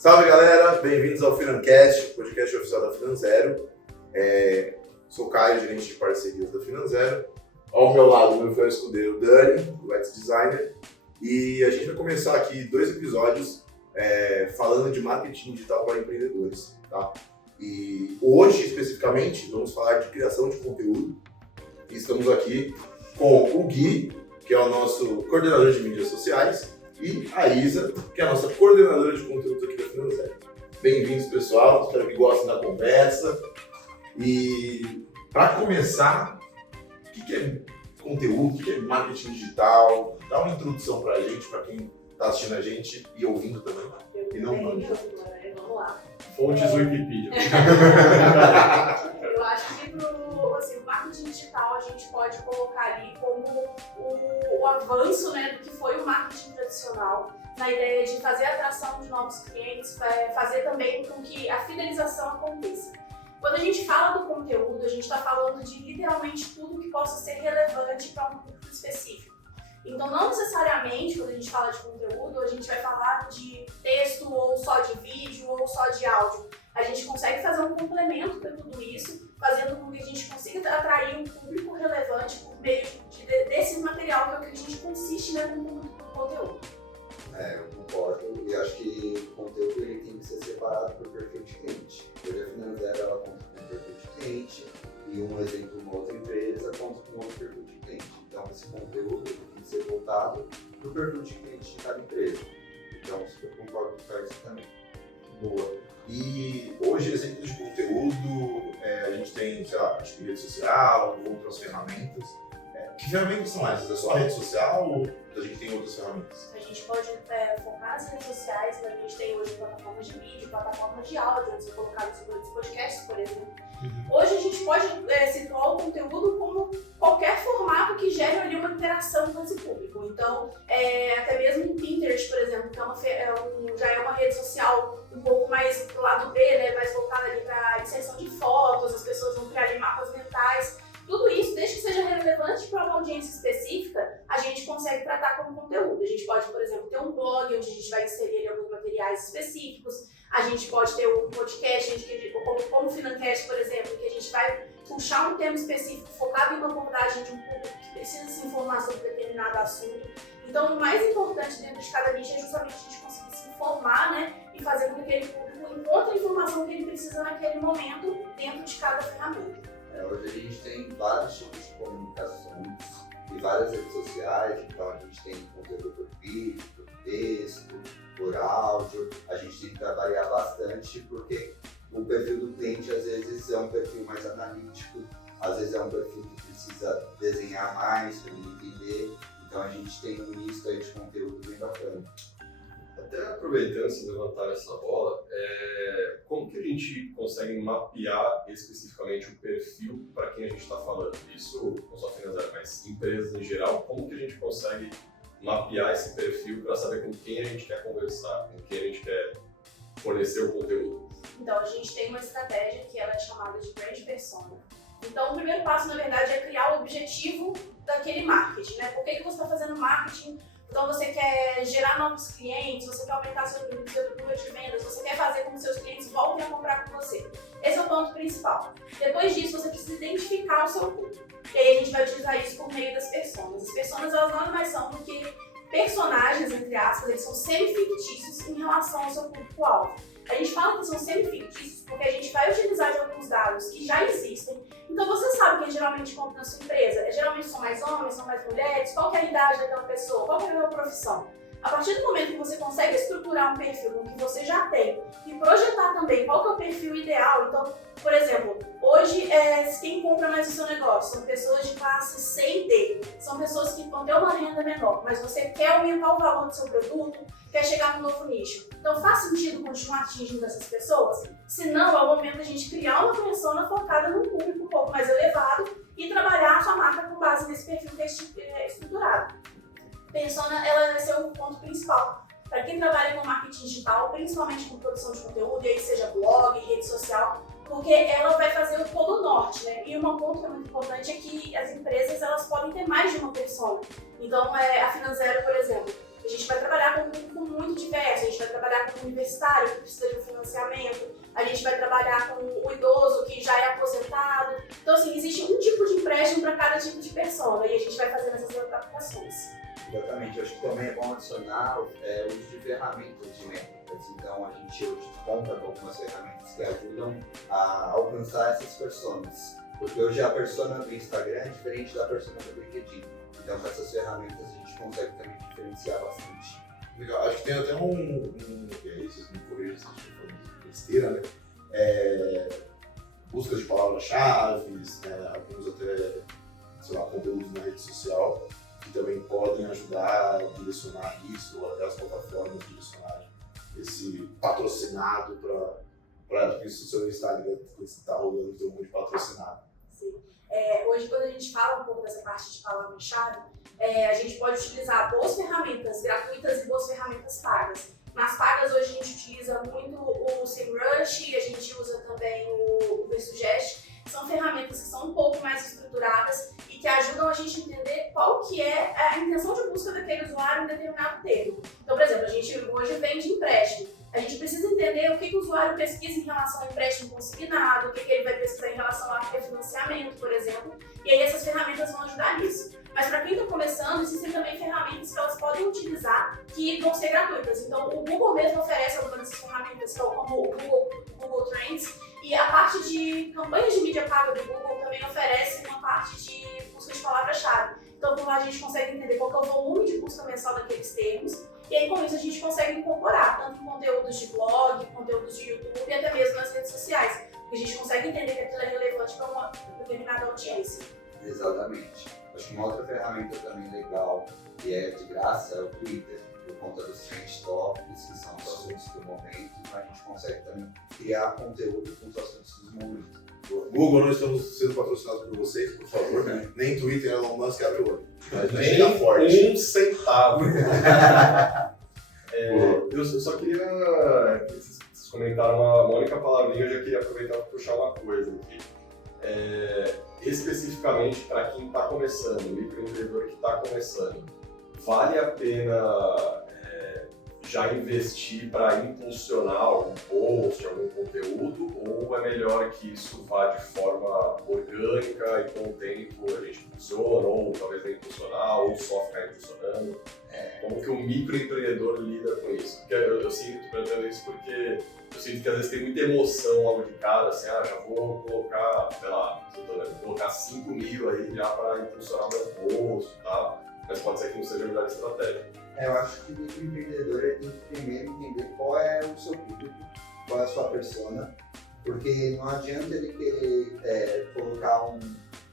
Salve galera, bem-vindos ao Financast, podcast oficial da Finanzero. Sou o Caio, gerente de parcerias da Finanzero. Ao meu lado, meu fiel escudeiro Dani, o UX Designer. E a gente vai começar aqui 2 episódios falando de marketing digital para empreendedores. Tá? E hoje, especificamente, vamos falar de criação de conteúdo. E estamos aqui com o Gui, que é o nosso coordenador de mídias sociais, e a Isa, que é a nossa coordenadora de conteúdo aqui da Finanzero. Bem-vindos, pessoal. Espero que gostem da conversa. E para começar, o que é conteúdo, o que é marketing digital? Dá uma introdução para a gente, para quem está assistindo a gente e ouvindo também. E não manja. Vamos lá. Fontes Wikipedia. Eu acho que o marketing digital a gente pode colocar ali como o avanço, né, do que foi o marketing tradicional, na ideia de fazer a atração de novos clientes, fazer também com que a fidelização aconteça. Quando a gente fala do conteúdo, a gente está falando de literalmente tudo que possa ser relevante para um público específico. Então, não necessariamente, quando a gente fala de conteúdo, a gente vai falar de texto, ou só de vídeo, ou só de áudio. A gente consegue fazer um complemento para tudo isso, fazendo com que a gente consiga atrair um público relevante por meio desse material, que é o que a gente consiste, né, no conteúdo. Eu concordo, e acho que o conteúdo ele tem que ser separado por perfil de cliente. Hoje a Finanzero ela conta com um perfil de cliente, e um exemplo, uma outra empresa conta com outro perfil de cliente. Então esse conteúdo tem que ser voltado para o perfil de cliente de cada empresa. Então eu concordo com isso também. Boa. E hoje, exemplos de conteúdo, a gente tem, sei lá, acho que rede social, outras ferramentas. Que ferramentas são essas? É só a rede social ou a gente tem outras ferramentas? A gente pode focar nas redes sociais, mas a gente tem hoje plataformas de vídeo, plataformas de áudio, onde você colocar nos podcasts, por exemplo. Hoje a gente pode situar o conteúdo como qualquer formato que gere ali uma interação com esse público. Então, até mesmo o Pinterest, por exemplo, que já é uma rede social um pouco mais do lado B, né, mais voltada ali para a inserção de fotos, as pessoas vão criar ali mapas mentais. Tudo isso, desde que seja relevante para uma audiência específica, a gente consegue tratar como conteúdo. A gente pode, por exemplo, ter um blog onde a gente vai inserir alguns materiais específicos. A gente pode ter um podcast, como o Financast, por exemplo, que a gente vai puxar um tema específico focado em uma abordagem de um público que precisa se informar sobre determinado assunto. Então, o mais importante dentro de cada nicho é justamente a gente conseguir se informar, né, e fazer com que aquele público encontre a informação que ele precisa naquele momento dentro de cada ferramenta. Hoje a gente tem vários tipos de comunicações e várias redes sociais, então a gente tem conteúdo por vídeo, por texto, por áudio. A gente tem que trabalhar bastante porque o perfil do cliente às vezes é um perfil mais analítico, às vezes é um perfil que precisa desenhar mais para ele entender, então a gente tem um misto aí de conteúdo bem bacana. Até aproveitando, se levantar essa bola, como que a gente consegue mapear especificamente o perfil para quem a gente está falando? Isso não só Finanzero, mas empresas em geral, como que a gente consegue mapear esse perfil para saber com quem a gente quer conversar, com quem a gente quer fornecer o conteúdo? Então, a gente tem uma estratégia que ela é chamada de Brand Persona. Então, o primeiro passo, na verdade, é criar o objetivo daquele marketing, né? Por que você está fazendo marketing? Então, você quer gerar novos clientes, você quer aumentar seu número de vendas, você quer fazer com que seus clientes voltem a comprar com você. Esse é o ponto principal. Depois disso, você precisa identificar o seu público. E aí, a gente vai utilizar isso por meio das personas. As personas, elas nada mais são do que personagens, entre aspas, eles são semi-fictícios em relação ao seu público-alvo. A gente fala que são semi-fictícios porque a gente vai utilizar de alguns dados que já existem. Então você sabe quem geralmente compra na sua empresa. Geralmente são mais homens, são mais mulheres, qual que é a idade daquela pessoa, qual que é a profissão. A partir do momento que você consegue estruturar um perfil com o que você já tem e projetar também qual que é o perfil ideal, então, por exemplo, hoje quem compra mais o seu negócio são pessoas de classe C e D, são pessoas que vão ter uma renda menor, mas você quer aumentar o valor do seu produto, quer chegar num novo nicho. Então faz sentido continuar atingindo essas pessoas? Se não, é o momento da gente criar uma persona focada num público um pouco mais elevado e trabalhar a sua marca com base nesse perfil que é estruturado. Persona, ela vai ser o ponto principal. Para quem trabalha com marketing digital, principalmente com produção de conteúdo, e aí seja blog, rede social, porque ela vai fazer todo o norte, né? E um ponto que é muito importante é que as empresas elas podem ter mais de uma persona. Então, a Finanzero, por exemplo, a gente vai trabalhar com um público muito diverso, a gente vai trabalhar com universitário que acho que também é bom adicionar o uso de ferramentas de métricas. Então, a gente hoje conta com algumas ferramentas que ajudam a alcançar essas personas. Porque hoje a persona do Instagram é diferente da persona do LinkedIn. Então, com essas ferramentas, a gente consegue também diferenciar bastante. Legal, acho que tem até vocês me corrigem se eu estou falando besteira, né? Busca de palavras-chave, alguns até, sei lá, conteúdos na rede social, que também podem ajudar a direcionar isso, ou até as plataformas direcionarem esse patrocinado para isso. O seu Instagram está rolando tem um monte de patrocinado. Sim. Hoje, quando a gente fala um pouco dessa parte de palavra-chave, a gente pode utilizar boas ferramentas gratuitas e boas ferramentas pagas. Nas pagas, hoje a gente utiliza muito o SEMrush, a gente usa também o VSUGEST. São ferramentas que são um pouco mais estruturadas e que ajudam a gente a entender qual que é a intenção de busca daquele usuário em determinado termo. Então, por exemplo, a gente hoje vende empréstimo. A gente precisa entender o que o usuário pesquisa em relação ao empréstimo consignado, o que ele vai pesquisar em relação ao refinanciamento, por exemplo. E aí essas ferramentas vão ajudar nisso. Mas para quem está começando, existem também ferramentas que elas podem utilizar que vão ser gratuitas. Então, o Google mesmo oferece algumas dessas ferramentas, como o Google Trends. E a parte de campanhas de mídia paga do Google também oferece uma parte de busca de palavra-chave. Então, por lá a gente consegue entender qual que é o volume de busca mensal daqueles termos. E aí, com isso, a gente consegue incorporar tanto em conteúdos de blog, conteúdos de YouTube e até mesmo nas redes sociais. Porque a gente consegue entender que aquilo é relevante para uma determinada audiência. Exatamente. Acho que uma outra ferramenta também legal, e é de graça, é o Twitter, por conta dos trend topics, que são os assuntos do momento, então a gente consegue também criar conteúdo com os assuntos do momento. Google, não estamos sendo patrocinados por vocês, por favor. Nem Twitter, Elon Musk abre o olho. A gente chega forte. Nem 1 centavo. Eu só queria... Vocês comentaram uma única palavrinha, eu já queria aproveitar para puxar uma coisa aqui. Especificamente para quem está começando, o microempreendedor que está começando, vale a pena já investir para impulsionar algum post, algum conteúdo, ou é melhor que isso vá de forma orgânica e com o tempo a gente impulsiona, ou talvez nem impulsionar, ou só ficar impulsionando? Como que o microempreendedor lida com isso? Porque eu sinto perguntando isso porque eu sinto que às vezes tem muita emoção logo de cara, assim, já vou colocar, sei lá, vou colocar 5 mil aí já para impulsionar meu post e tal, mas pode ser que não seja a melhor estratégia. Eu acho que o microempreendedor tem que primeiro entender qual é o seu público, qual é a sua persona, porque não adianta ele querer colocar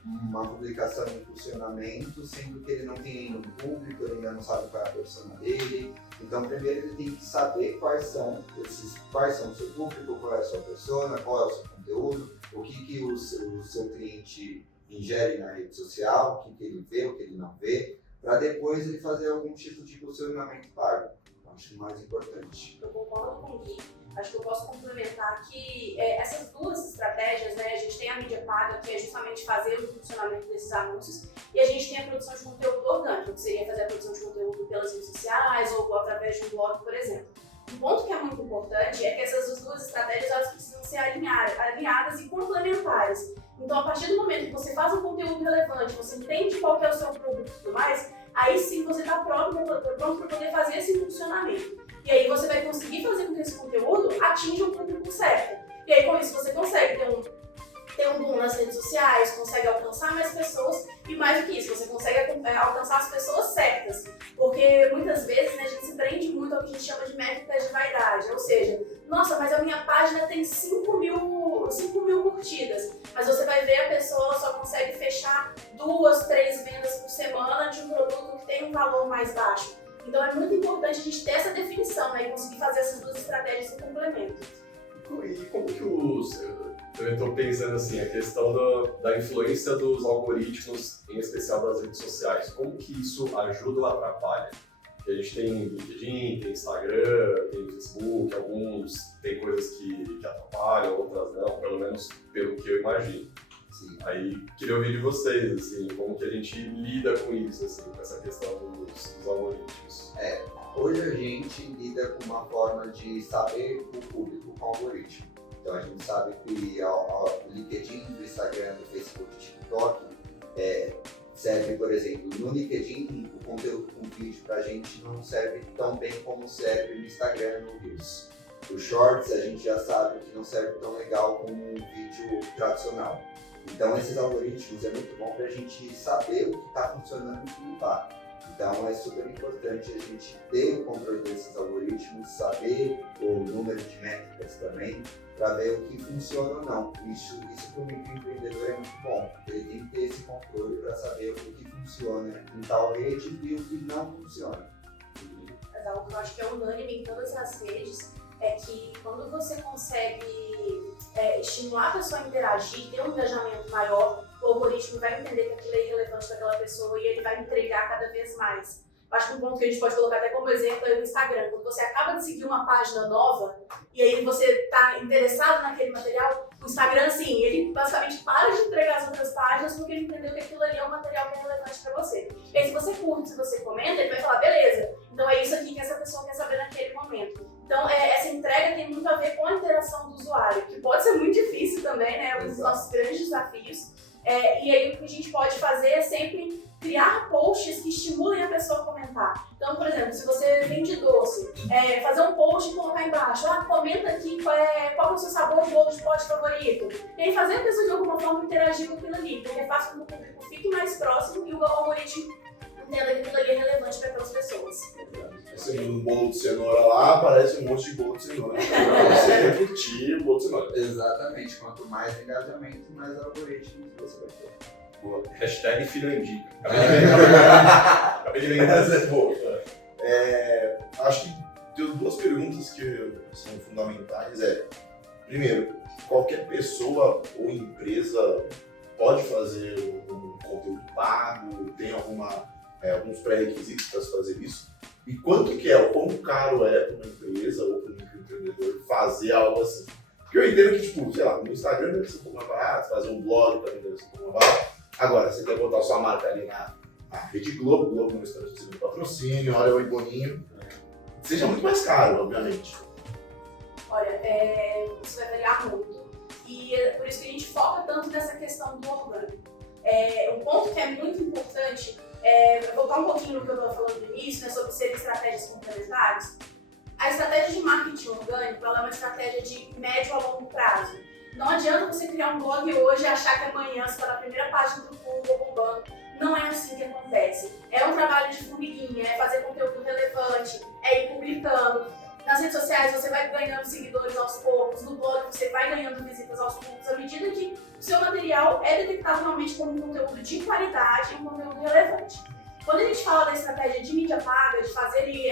uma publicação em funcionamento, sendo que ele não tem ainda um público, ele ainda não sabe qual é a persona dele. Então, primeiro ele tem que saber quais são o seu público, qual é a sua persona, qual é o seu conteúdo, o que o seu cliente ingere na rede social, o que ele vê, o que ele não vê, para depois ele fazer algum tipo de posicionamento pago. Eu acho o mais importante. Eu concordo com o Gui. Acho que eu posso complementar que essas duas estratégias, né, a gente tem a mídia paga, que é justamente fazer o funcionamento desses anúncios, e a gente tem a produção de conteúdo orgânico, que seria fazer a produção de conteúdo pelas redes sociais ou através de um blog, por exemplo. Um ponto que é muito importante é que essas duas estratégias elas precisam ser alinhadas e complementares. Então, a partir do momento que você faz um conteúdo relevante, você entende qual que é o seu público e tudo mais, aí sim você está pronto para poder fazer esse funcionamento. E aí você vai conseguir fazer com que esse conteúdo atinja o público certo. E aí com isso você consegue ter um boom nas redes sociais, consegue alcançar mais pessoas e mais do que isso, você consegue alcançar as pessoas certas. Porque muitas vezes, né, a gente se prende muito ao que a gente chama de métricas de vaidade. Ou seja, nossa, mas a minha página tem 5 mil curtidas. Mas você vai ver a pessoa ela só consegue fechar 2, 3 vendas por semana de um produto que tem um valor mais baixo. Então é muito importante a gente ter essa definição, né, e conseguir fazer essas duas estratégias em complemento. E como que eu estou pensando assim, a questão da influência dos algoritmos, em especial das redes sociais, como que isso ajuda ou atrapalha? Porque a gente tem LinkedIn, tem Instagram, tem Facebook, alguns tem coisas que atrapalham, outras não, pelo menos pelo que eu imagino. Sim. Aí queria ouvir de vocês, assim, como que a gente lida com isso, assim, com essa questão dos algoritmos. Hoje a gente lida com uma forma de saber o público com o algoritmo. Então a gente sabe que o LinkedIn, do Instagram, do Facebook, do TikTok serve, por exemplo, no LinkedIn, o conteúdo com vídeo pra gente não serve tão bem como serve no Instagram, no Reels. O Shorts a gente já sabe que não serve tão legal como um vídeo tradicional. Então esses algoritmos é muito bom pra gente saber o que está funcionando e o que não está. Então é super importante a gente ter o controle desses algoritmos, saber o número de métricas também, para ver o que funciona ou não. Isso para o microempreendedor é muito bom, porque ele tem que ter esse controle para saber o que funciona em tal rede e o que não funciona. Mas algo que eu acho que é unânime em todas as redes é que quando você consegue estimular a pessoa a interagir, ter um engajamento maior, o algoritmo vai entender que aquilo é irrelevante para aquela pessoa e ele vai entregar cada vez mais. Eu acho que um ponto que a gente pode colocar até como exemplo é o Instagram. Quando você acaba de seguir uma página nova e aí você está interessado naquele material, o Instagram, assim, ele basicamente para de entregar as outras páginas porque ele entendeu que aquilo ali é um material que é relevante para você. E aí se você curte, se você comenta, ele vai falar, beleza, então é isso aqui que essa pessoa quer saber naquele momento. Então, essa entrega tem muito a ver com a interação do usuário, que pode ser muito difícil também, né? Um dos nossos grandes desafios. E aí o que a gente pode fazer é sempre criar posts que estimulem a pessoa a comentar. Então, por exemplo, se você vende doce, fazer um post e colocar embaixo, comenta aqui qual é o seu sabor de bolo de pote favorito. E aí fazer a pessoa de alguma forma interagir com aquilo ali, porque faz com que o público fique mais próximo e o algoritmo entenda que aquilo ali é relevante para aquelas pessoas. Você manda um bolo de cenoura lá, aparece um monte de bolo de cenoura. Você repetir o bolo de cenoura. Exatamente, quanto mais engajamento, mais algoritmos você vai ter. Boa. Hashtag filho indica. Acabei de lembrar dessa boa. Acho que tem duas perguntas que são fundamentais. Primeiro, qualquer pessoa ou empresa pode fazer um conteúdo pago? Tem alguns pré-requisitos para se fazer isso? E quanto que é, o quão caro é para uma empresa ou para um microempreendedor fazer algo assim? Porque eu entendo que, tipo, sei lá, no Instagram deve ser um pouco mais barato, fazer um blog também deve ser um pouco mais barato. Agora, você quer botar sua marca ali na Rede Globo não está recebendo patrocínio, olha o Iboninho, seja muito mais caro, obviamente. Olha, isso vai variar muito. E é por isso que a gente foca tanto nessa questão do orgânico. Um ponto que é muito importante, voltar um pouquinho no que eu estava falando no início, né, sobre ser estratégias complementares. A estratégia de marketing orgânico ela é uma estratégia de médio a longo prazo. Não adianta você criar um blog hoje e achar que amanhã você está na primeira página do Google bombando. Não é assim que acontece. É um trabalho de formiguinha, é fazer conteúdo relevante, é ir publicando. Nas redes sociais você vai ganhando seguidores aos poucos, no blog você vai ganhando visitas aos poucos, à medida que o seu material é detectado realmente como um conteúdo de qualidade e um conteúdo relevante. Quando a gente fala da estratégia de mídia paga, de fazer ele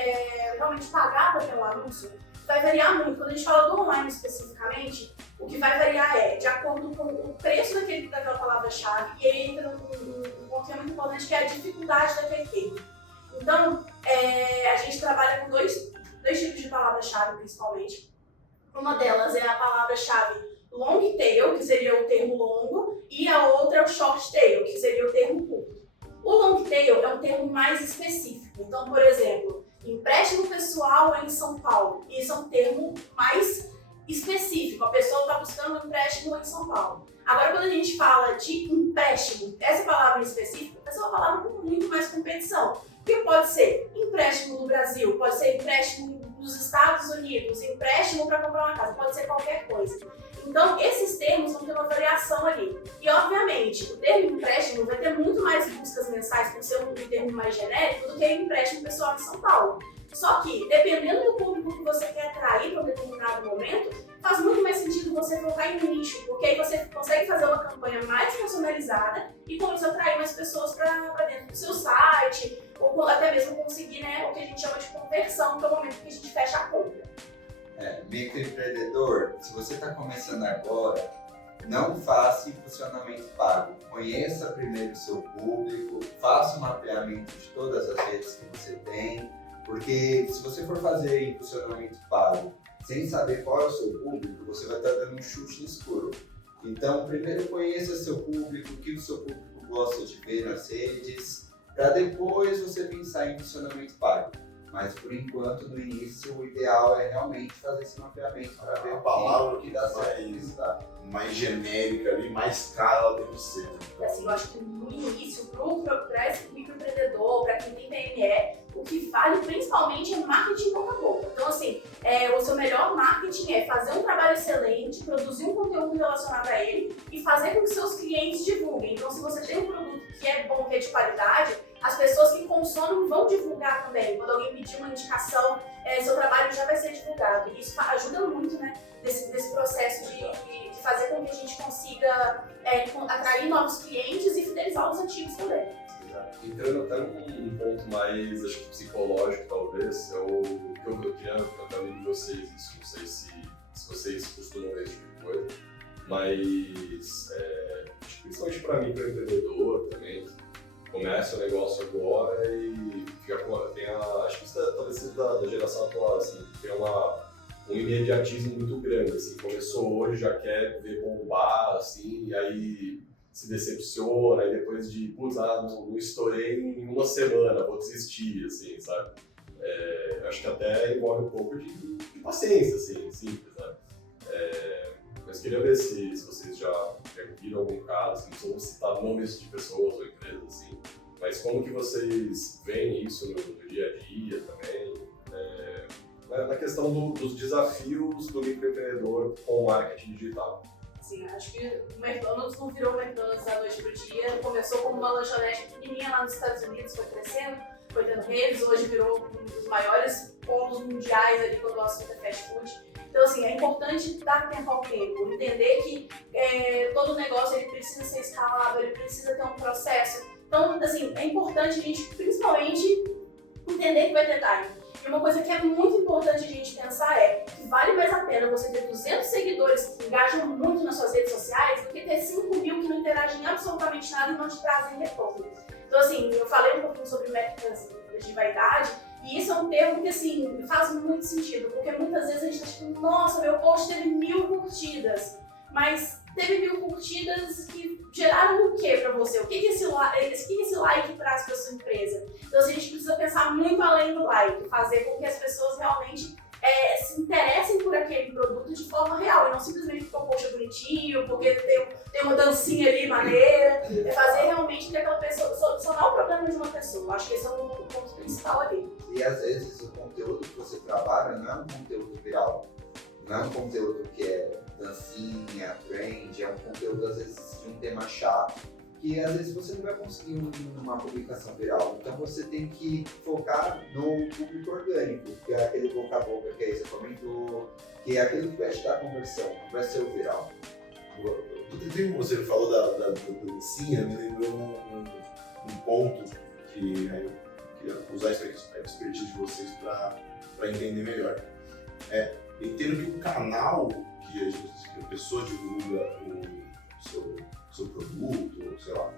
realmente pagar por aquele anúncio, vai variar muito. Quando a gente fala do online especificamente, o que vai variar é de acordo com o preço daquela palavra-chave, e aí entra um ponto que é muito importante, que é a dificuldade daquele termo. Então, a gente trabalha com dois tipos de palavra-chave, principalmente. Uma delas é a palavra-chave long tail, que seria o termo longo, e a outra é o short tail, que seria o termo curto. O long tail é um termo mais específico. Então, por exemplo, empréstimo pessoal em São Paulo. Isso é um termo mais específico. A pessoa está buscando um empréstimo em São Paulo. Agora, quando a gente fala de empréstimo, essa palavra em específico, essa é uma palavra com muito mais competição. Que pode ser empréstimo no Brasil, pode ser empréstimo nos Estados Unidos, empréstimo para comprar uma casa, pode ser qualquer coisa. Então, esses termos vão ter uma variação ali. E, obviamente, o termo empréstimo vai ter muito mais buscas mensais por ser um termo mais genérico do que empréstimo pessoal em São Paulo. Só que, dependendo do público que você quer atrair para um determinado momento, faz muito mais sentido você focar em nicho, porque aí você consegue fazer uma campanha mais personalizada e com isso atrair mais pessoas para dentro do seu site, ou até mesmo conseguir, né, o que a gente chama de conversão, que é o momento que a gente fecha a compra. Microempreendedor, se você está começando agora, não faça impulsionamento pago. Conheça primeiro o seu público, faça um mapeamento de todas as redes que você tem, porque se você for fazer impulsionamento pago sem saber qual é o seu público, você vai estar dando um chute no escuro. Então, primeiro conheça seu público, o que o seu público gosta de ver nas redes, para depois você pensar em impulsionamento pago. Mas por enquanto, no início, o ideal é realmente fazer esse mapeamento para ver A palavra o que dá certo e o que mais- não dá. mais genérica ali, mais cara ela deve ser. Assim, eu acho que no início, para esse microempreendedor, para quem tem PME, o que vale principalmente é marketing boca a boca. Então, assim, o seu melhor marketing é fazer um trabalho excelente, produzir um conteúdo relacionado a ele e fazer com que seus clientes divulguem. Então, se você tem um produto que é bom, que é de qualidade, as pessoas que consomem vão divulgar também. Quando alguém pedir uma indicação, seu trabalho já vai ser divulgado. E isso ajuda muito, né, nesse processo de fazer com que a gente consiga atrair novos clientes e fidelizar os antigos também. Entrando até num ponto mais, acho que psicológico, talvez, eu queria até ouvir de vocês isso, não sei se vocês costumam ver esse tipo de coisa, mas acho que principalmente para mim, para empreendedor também, começa o negócio agora e fica acho que isso talvez seja da geração atual, assim, tem um imediatismo muito grande, assim, começou hoje, já quer ver bombar, assim, e aí se decepciona, e depois de, putz, não estourei em uma semana, vou desistir, assim, sabe? Acho que até envolve um pouco de paciência, assim, simples, né? Mas queria ver se vocês já viram algum caso, assim, não vou citar nomes de pessoas ou empresas, assim, mas como que vocês veem isso no dia a dia também? Na questão dos desafios do microempreendedor com o marketing digital. Assim, acho que o McDonald's não virou McDonald's da noite pro dia. Começou como uma lanchonete pequenininha lá nos Estados Unidos, foi crescendo, foi tendo redes, hoje virou um dos maiores pontos mundiais ali quando o assunto é fast food. Então, assim, é importante dar tempo ao tempo, entender que todo negócio ele precisa ser escalável, ele precisa ter um processo. Então, assim, é importante a gente, principalmente, entender que vai ter time. E uma coisa que é muito importante a gente pensar é que vale mais a pena você ter 200 seguidores que engajam muito nas suas redes sociais do que ter 5 mil que não interagem absolutamente nada e não te trazem retorno. Então, assim, eu falei um pouquinho sobre métricas de vaidade e isso é um termo que, assim, faz muito sentido, porque muitas vezes a gente tá tipo, nossa, meu post teve 1000 curtidas, mas teve 1000 curtidas que geraram o que pra você? O que esse like traz pra sua empresa? Então, assim, a gente precisa pensar muito além do like, fazer com que as pessoas realmente se interessem por aquele produto de forma real, e não simplesmente porque o post é bonitinho, porque tem uma dancinha ali maneira, é fazer realmente que aquela pessoa, solucionar o problema de uma pessoa. Eu acho que esse é o ponto principal ali. E às vezes o conteúdo que você trabalha não é um conteúdo viral, não é um conteúdo que é dancinha, trend, é um conteúdo às vezes de um tema chato, que às vezes você não vai conseguir uma publicação viral. Então você tem que focar no público orgânico, que é aquele boca a boca que aí você comentou, que é aquele que vai te dar conversão, não vai ser o viral. Você falou da dancinha, me lembrou um ponto que eu queria usar a expertise de vocês para entender melhor. Entendo que o canal que a pessoa divulga o seu produto, ou sei lá,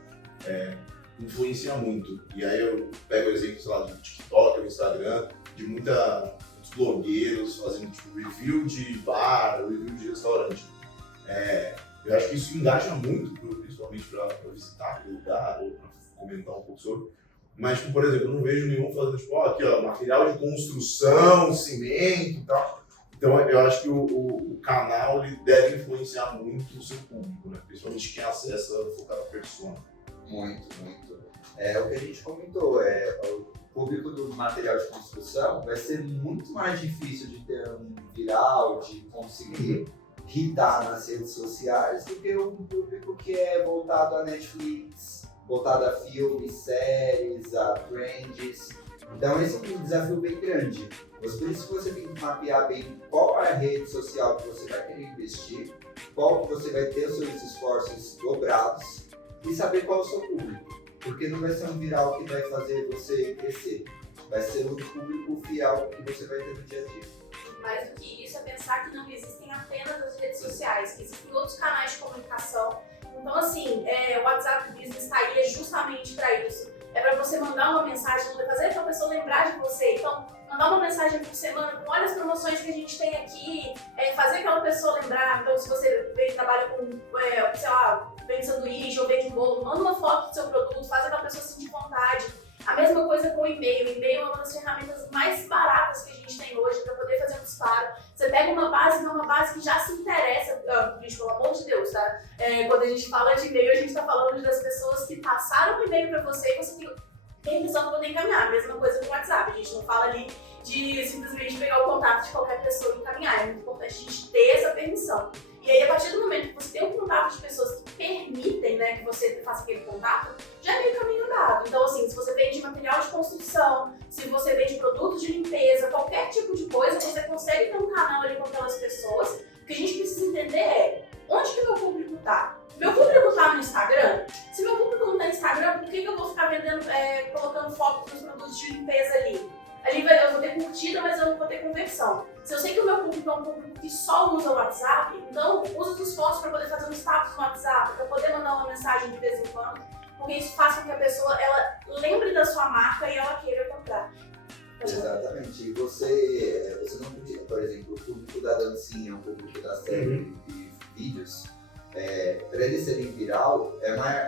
influencia muito. E aí eu pego o exemplo, sei lá, do TikTok, do Instagram, de muitos blogueiros fazendo tipo, review de bar, review de restaurante. Eu acho que isso engaja muito, principalmente para visitar aquele lugar ou para comentar um pouco sobre. Mas, tipo, por exemplo, eu não vejo nenhum fazendo, tipo, aqui ó, material de construção, cimento e tal. Então, eu acho que o canal ele deve influenciar muito o seu público, né? Principalmente quem acessa focar na persona. Muito, muito. É o que a gente comentou, o público do material de construção vai ser muito mais difícil de ter um viral, de conseguir hitar nas redes sociais do que um público que é voltado a Netflix, voltado a filmes, séries, a trends. Então esse é um desafio bem grande. Mas por isso que você tem que mapear bem qual é a rede social que você vai querer investir, qual que você vai ter os seus esforços dobrados e saber qual é o seu público. Porque não vai ser um viral que vai fazer você crescer, vai ser o público fiel que você vai ter no dia a dia. Mais do que isso é pensar que não existem apenas as redes sociais, que existem outros canais de comunicação. Então, assim, o WhatsApp Business está aí justamente para isso. É para você mandar uma mensagem, fazer para a pessoa lembrar de você. Então, mandar uma mensagem por semana com olha as promoções que a gente tem aqui, fazer aquela pessoa lembrar. Então, se você trabalha com, sei lá, vende sanduíche ou vende um bolo, manda uma foto do seu produto, faz aquela pessoa sentir vontade. A mesma coisa com o e-mail. O e-mail é uma das ferramentas mais baratas que a gente tem hoje para poder fazer um disparo. Você pega uma base, que é uma base que já se interessa, gente, pelo amor de Deus, tá? Quando a gente fala de e-mail, a gente está falando das pessoas que passaram o e-mail para você e você tem permissão para poder encaminhar. A mesma coisa com o WhatsApp. A gente não fala ali de simplesmente pegar o contato de qualquer pessoa e encaminhar. É muito importante a gente ter essa permissão. E aí, a partir do momento que você tem um contato de pessoas que permitem, né, que você faça aquele contato, já é meio caminho andado. Então, assim, se você vende material de construção, se você vende produtos de limpeza, qualquer tipo de coisa, você consegue ter um canal ali com aquelas pessoas. O que a gente precisa entender é, onde que meu público está? Meu público está no Instagram? Se meu público não está no Instagram, por que eu vou ficar vendendo, colocando fotos dos produtos de limpeza ali? Ali eu vou ter curtida, mas eu não vou ter conversão. Se eu sei que o meu público é um público que só usa o WhatsApp, então usa os fotos para poder fazer um status no WhatsApp, para poder mandar uma mensagem de vez em quando, porque isso faz com que a pessoa ela lembre da sua marca e ela queira comprar. Exatamente. E você não podia, por exemplo, o público da dancinha, o público da série de vídeos, para eles serem viral,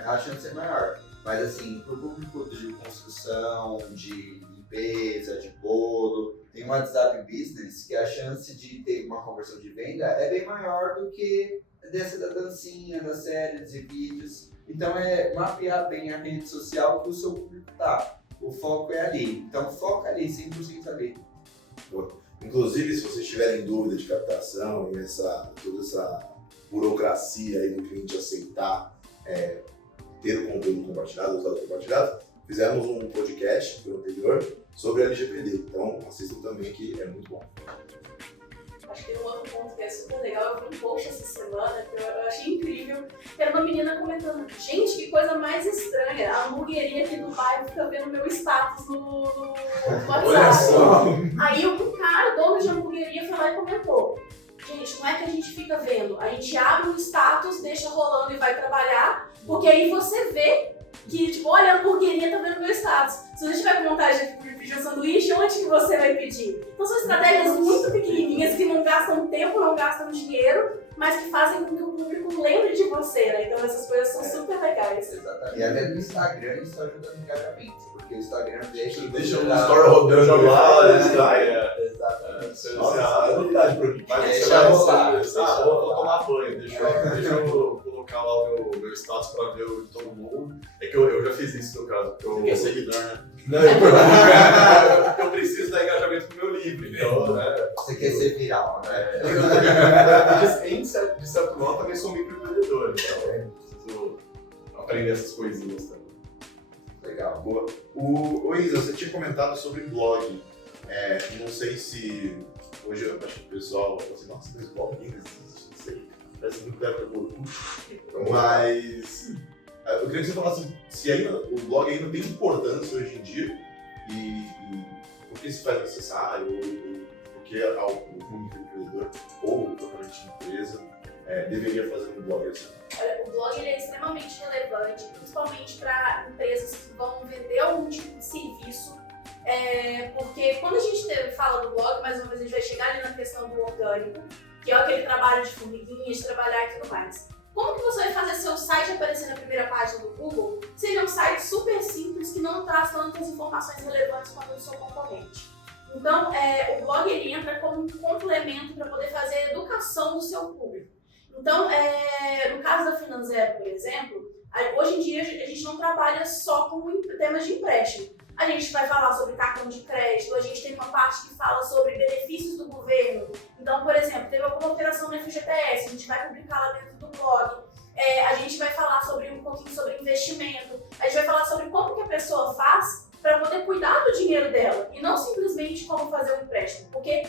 a chance é maior. Mas assim, para o público de construção, de limpeza, de bolo, tem um WhatsApp Business que a chance de ter uma conversão de venda é bem maior do que dessa da dancinha, das séries e vídeos. Então é mapear bem a rede social que o seu público tá. O foco é ali. Então foca ali, 100% ali. Inclusive, se vocês tiverem dúvida de captação e toda essa burocracia aí do cliente aceitar ter o conteúdo compartilhado, usado compartilhado, fizemos um podcast no anterior sobre LGPD. Então assistam também, que é muito bom. Acho que tem um outro ponto que é super legal. Eu vi um post essa semana que eu achei incrível. Era uma menina comentando: gente, que coisa mais estranha. A hamburgueria aqui do bairro fica vendo meu status no WhatsApp. Aí um cara, dono de hamburgueria, foi lá e comentou: gente, não é que a gente fica vendo, a gente abre o status, deixa rolando e vai trabalhar, porque aí você vê que, tipo, olha, a hamburgueria tá vendo meu status. Se você tiver com vontade de pedir um sanduíche, onde que você vai pedir? Então são estratégias muito pequenininhas que não gastam tempo, não gastam dinheiro, mas que fazem com que o público lembre de você, né? Então essas coisas são super legais. Exatamente. E até no Instagram isso ajuda no engajamento, porque o Instagram deixa um story rodando lá, Exatamente. Nossa, é novidade pra mim. Mas Deixa você vai rolar. vou tomar banho, deixa eu colocar lá o meu status pra ver o de todo mundo. É que eu já fiz isso no caso. Porque é seguidor, né? Não, eu preciso dar engajamento pro meu livro, então, né? Você quer ser viral, né? De certo modo, também sou microempreendedor, então preciso aprender essas coisinhas também. Legal. Boa. O Isa, você tinha comentado sobre blog. Não sei se hoje eu acho que o pessoal fala assim, nossa, mas blog ainda existe, não sei. Parece muito da época do Orkut. Mas eu queria que você falasse se ainda, o blog ainda tem importância hoje em dia e por que se faz necessário, ou por que o microempreendedor ou totalmente empresa deveria fazer um blog assim. Olha, o blog ele é extremamente relevante, principalmente para empresas que vão vender algum tipo de serviço. Porque quando a gente fala do blog, mais uma vez a gente vai chegar ali na questão do orgânico, que é aquele trabalho de formiguinha, de trabalhar e tudo mais. Como que você vai fazer seu site aparecer na primeira página do Google? Seja um site super simples que não traz tantas informações relevantes quanto o seu concorrente. Então, o blog ele entra como um complemento para poder fazer a educação do seu público. Então, no caso da Finanzero, por exemplo, hoje em dia a gente não trabalha só com temas de empréstimo. A gente vai falar sobre cartão de crédito, a gente tem uma parte que fala sobre benefícios do governo. Então, por exemplo, teve alguma operação no FGTS, a gente vai publicar lá dentro do blog. A gente vai falar um pouquinho sobre investimento. A gente vai falar sobre como que a pessoa faz para poder cuidar do dinheiro dela e não simplesmente como fazer um empréstimo. Porque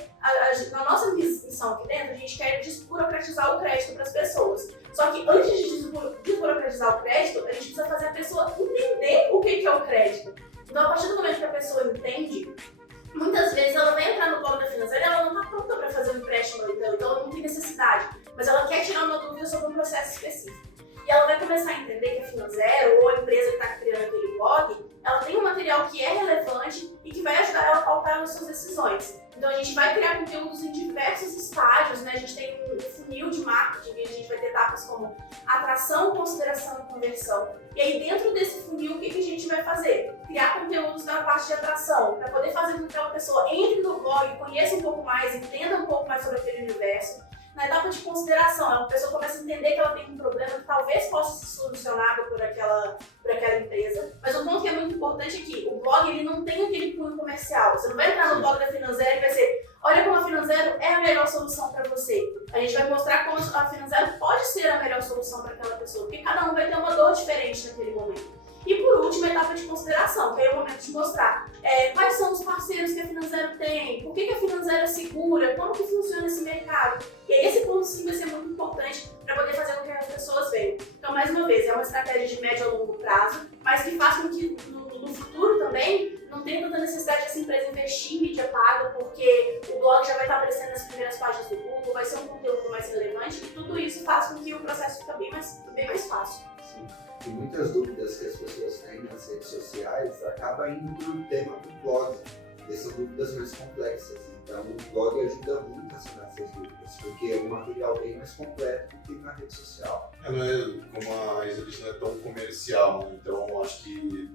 na nossa missão aqui dentro, a gente quer desburocratizar o crédito para as pessoas. Só que antes de desburocratizar o crédito, a gente precisa fazer a pessoa entender o que é o crédito. Então, a partir do momento que a pessoa entende, muitas vezes ela vai entrar no blog da Finanzero e ela não está pronta para fazer um empréstimo, então ela não tem necessidade, mas ela quer tirar uma dúvida sobre um processo específico. E ela vai começar a entender que a Finanzero ou a empresa que está criando aquele blog, ela tem um material que é relevante e que vai ajudar ela a pautar as suas decisões. Então a gente vai criar conteúdos em diversos estágios, né? A gente tem um funil de marketing, e a gente vai ter etapas como atração, consideração e conversão. E aí dentro desse funil, o que a gente vai fazer? Criar conteúdos na parte de atração, para poder fazer com que aquela pessoa entre no blog, conheça um pouco mais, entenda um pouco mais sobre aquele universo. Na etapa de consideração, a pessoa começa a entender que ela tem um problema que talvez possa ser solucionado por aquela empresa. Mas o ponto que é muito importante é que o blog ele não tem aquele cunho comercial. Você não vai entrar no blog da Finanzero e vai ser, olha como a Finanzero é a melhor solução para você. A gente vai mostrar como a Finanzero pode ser a melhor solução para aquela pessoa, porque cada um vai ter uma dor diferente naquele momento. E por último, a etapa de consideração, que é o momento de mostrar quais são os parceiros que a Finanzero tem, por que a Finanzero é segura, como que funciona esse mercado. E aí esse ponto sim vai ser muito importante para poder fazer com que as pessoas venham. Então, mais uma vez, é uma estratégia de médio a longo prazo, mas que faz com que no futuro também não tenha tanta necessidade dessa empresa investir em mídia paga, porque o blog já vai estar aparecendo nas primeiras páginas do Google, vai ser um conteúdo mais relevante, e tudo isso faz com que o processo fique bem mais fácil. Sim. E muitas dúvidas que as pessoas têm nas redes sociais acabam indo para o tema do blog. E são dúvidas mais complexas. Então o blog ajuda muito a sanar essas dúvidas, porque é um material bem mais completo do que na rede social. Como a Exhibit não é tão comercial, né? Então acho que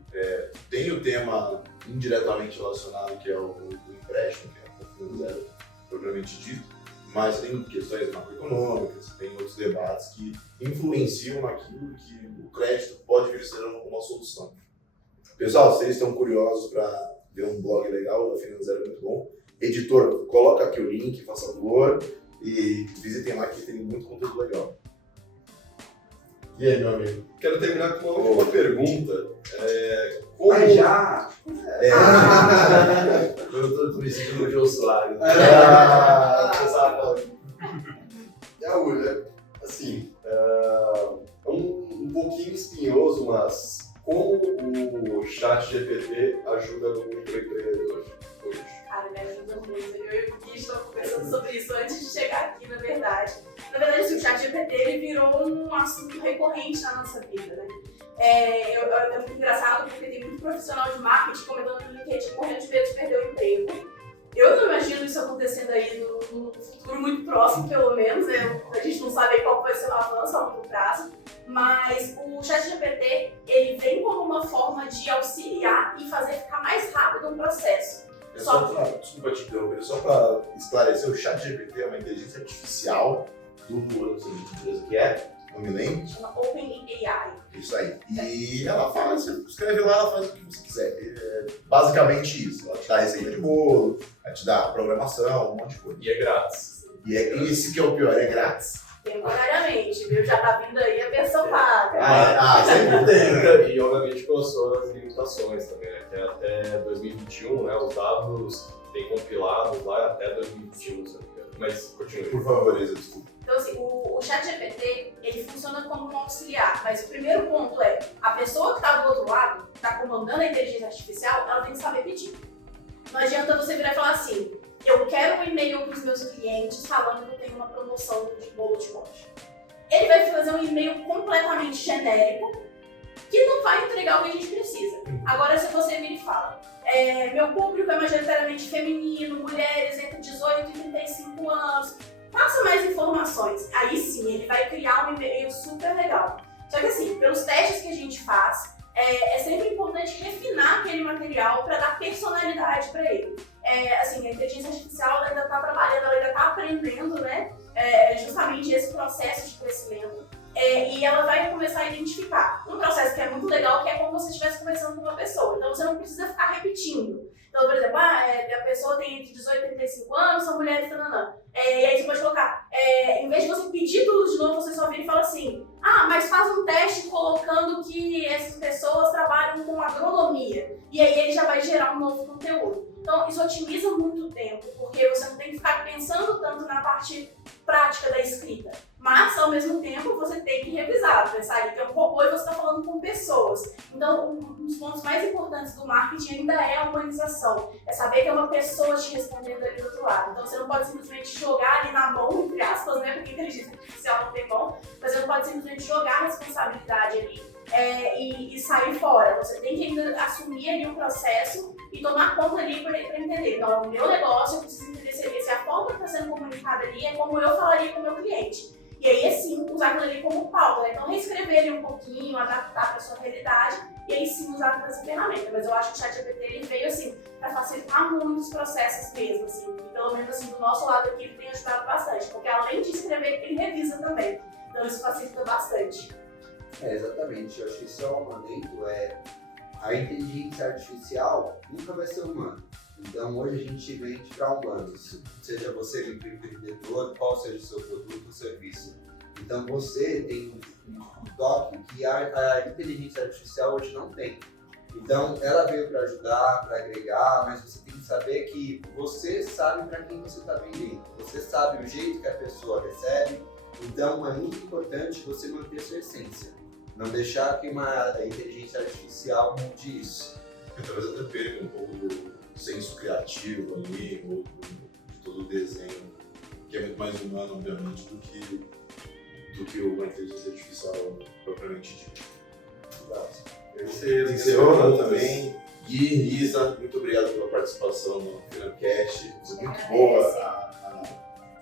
tem o tema indiretamente relacionado, que é o empréstimo, que é o Finanzero propriamente dito, mas tem questões macroeconômicas, tem outros debates que influenciam naquilo que o crédito pode vir a ser uma solução. Pessoal, vocês estão curiosos para ver um blog legal da Finanzero, é muito bom. Editor, coloca aqui o link, faça favor, e visitem lá que tem muito conteúdo legal. E aí, meu amigo? Quero terminar com uma última pergunta. Mas já! Eu tô me sentindo no Jô Soares. Olha, assim, um pouquinho espinhoso, mas como o chat GPT ajuda no microempreendedor hoje? Cara, me ajuda muito. Eu e o Gui estamos conversando sobre isso antes de chegar aqui, na verdade. Na verdade, assim, o chat GPT ele virou um assunto recorrente na nossa vida, né? É muito engraçado porque tem muito profissional de marketing comentando no LinkedIn morrendo de medo de perder o emprego. Eu não imagino isso acontecendo aí no futuro muito próximo, pelo menos, né? A gente não sabe qual vai ser o avanço a longo prazo, mas o ChatGPT ele vem como uma forma de auxiliar e fazer ficar mais rápido um processo. Desculpa te interromper, só para esclarecer, o ChatGPT é uma inteligência artificial do empresa que é, não me lembro. Chama OpenAI. Isso aí. E ela faz, você escreve lá, ela faz o que você quiser. É basicamente isso. Ela te dá receita de bolo, ela te dá programação, um monte de coisa. E é grátis. E esse que é o pior, é grátis. Temporariamente, viu? Já tá vindo aí a versão paga. Sempre tem. E obviamente com as suas limitações também, né? Que é até 2021, né? Os dados têm compilados lá até 2021, se não me engano. Mas continue. Por favor, Isa, desculpa. Então, assim, o ChatGPT, ele funciona como um auxiliar, mas o primeiro ponto é, a pessoa que está do outro lado, que está comandando a inteligência artificial, ela tem que saber pedir. Não adianta você virar e falar assim, eu quero um e-mail para os meus clientes falando que eu tenho uma promoção de bolo de loja. Ele vai fazer um e-mail completamente genérico, que não vai entregar o que a gente precisa. Agora, se você vira e fala, meu público é majoritariamente feminino, mulheres entre 18 e 35 anos, faça mais informações. Aí sim, ele vai criar um e-mail super legal. Só que assim, pelos testes que a gente faz, é sempre importante refinar aquele material para dar personalidade para ele. Assim, a inteligência artificial ainda está trabalhando, ela ainda está aprendendo, né? Justamente esse processo de crescimento. E ela vai começar a identificar um processo que é muito legal, que é como se você estivesse conversando com uma pessoa. Então você não precisa ficar repetindo. Então, por exemplo, a pessoa tem entre 18 e 35 anos, são mulheres, tananã. E aí você pode colocar, em vez de você pedir tudo de novo, você só vira e fala assim, mas faz um teste colocando que essas pessoas trabalham com agronomia. E aí ele já vai gerar um novo conteúdo. Então, isso otimiza muito o tempo, porque você não tem que ficar pensando tanto na parte prática da escrita. Mas, ao mesmo tempo, você tem que revisar, pensar que é um robô e você está falando com pessoas. Então, um dos pontos mais importantes do marketing ainda é a humanização. É saber que é uma pessoa te respondendo ali do outro lado. Então, você não pode simplesmente jogar ali na mão, entre aspas, né? Porque a inteligência artificial não tem mão. Mas você não pode simplesmente jogar a responsabilidade ali e sair fora. Você tem que ainda assumir ali o processo e tomar conta ali para entender. Então, o meu negócio, eu preciso entender se a forma que está sendo comunicada ali é como eu falaria com o meu cliente. E aí, sim, usar aquilo ali como pauta, né? Então, reescrever ali um pouquinho, adaptar para a sua realidade e aí sim usar essa ferramenta. Mas eu acho que o ChatGPT ele veio, assim, para facilitar muitos processos mesmo, assim. E pelo menos, assim, do nosso lado aqui, ele tem ajudado bastante. Porque além de escrever, ele revisa também. Então, isso facilita bastante. Exatamente. Eu acho que isso é um mandamento, a inteligência artificial nunca vai ser humana. Então, hoje a gente vende para humanos. Seja você um empreendedor, qual seja o seu produto ou serviço. Então, você tem um toque que a inteligência artificial hoje não tem. Então, ela veio para ajudar, para agregar, mas você tem que saber que você sabe para quem você está vendendo. Você sabe o jeito que a pessoa recebe. Então, é muito importante você manter sua essência. Não deixar que uma inteligência artificial mude isso. Talvez até perca um pouco do senso criativo ali, ou de todo o desenho, que é muito mais humano, obviamente, do que uma inteligência artificial propriamente dita. Encerrou também. Gui, Risa, muito obrigado pela participação no Financast. Foi muito boa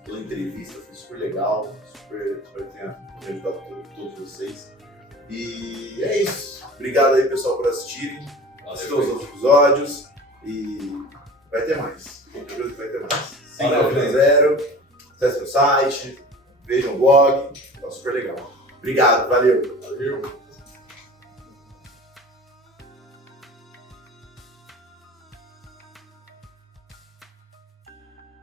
pela entrevista, foi super legal, espero que tenha ajudado todos vocês. E é isso. Obrigado aí, pessoal, por assistirem. Assistam os outros episódios e vai ter mais. Com certeza que vai ter mais. Sigam o Finanzero, acessem o site, vejam o blog, tá super legal. Obrigado, valeu.